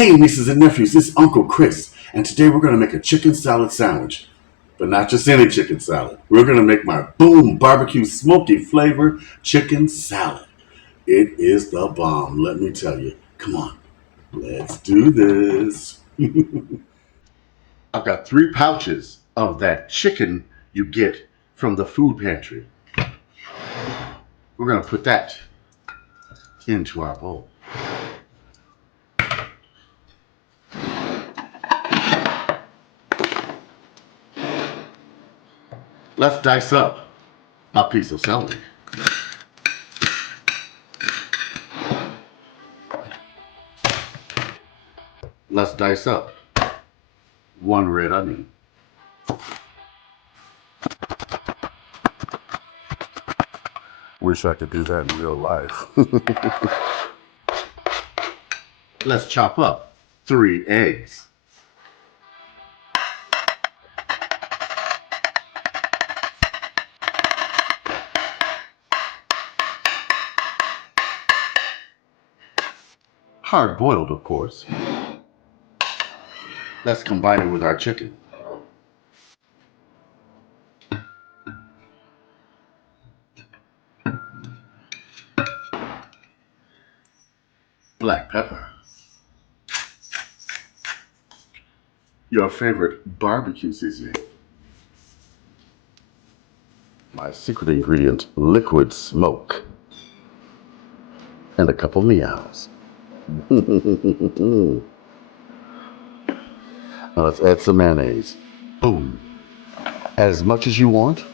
Hey, nieces and nephews, this is Uncle Chris, and today we're going to make a chicken salad sandwich. But not just any chicken salad. We're going to make my boom barbecue smoky flavor chicken salad. It is the bomb, let me tell you. Come on, let's do this. I've got 3 pouches of that chicken you get from the food pantry. We're going to put that into our bowl. Let's dice up a piece of celery. Let's dice up 1 red onion. Wish I could do that in real life. Let's chop up 3 eggs. Hard boiled, of course. Let's combine it with our chicken. Black pepper. Your favorite barbecue seasoning. My secret ingredient, liquid smoke. And a couple meows. Now let's add some mayonnaise. Boom. Add as much as you want,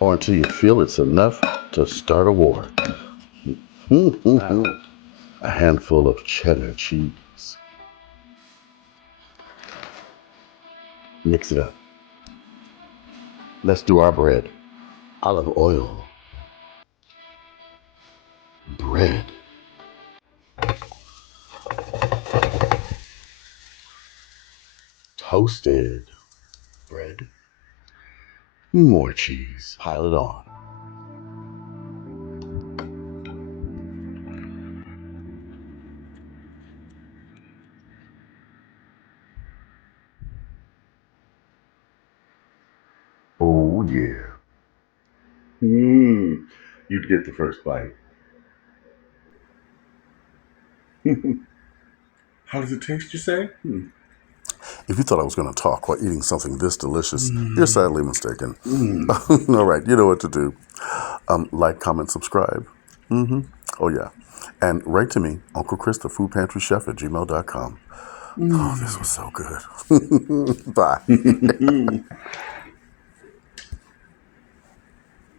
or until you feel it's enough to start a war. A handful of cheddar cheese. Mix it up. Let's do our bread. Olive oil. Bread. Toasted bread. More cheese. Pile it on. Oh yeah. You'd get the first bite. How does it taste, you say? If you thought I was going to talk while eating something this delicious, you're sadly mistaken. All right, you know what to do. Like, comment, subscribe. Oh, yeah. And write to me, Uncle Chris, the Food Pantry Chef at gmail.com. Oh, this was so good. Bye.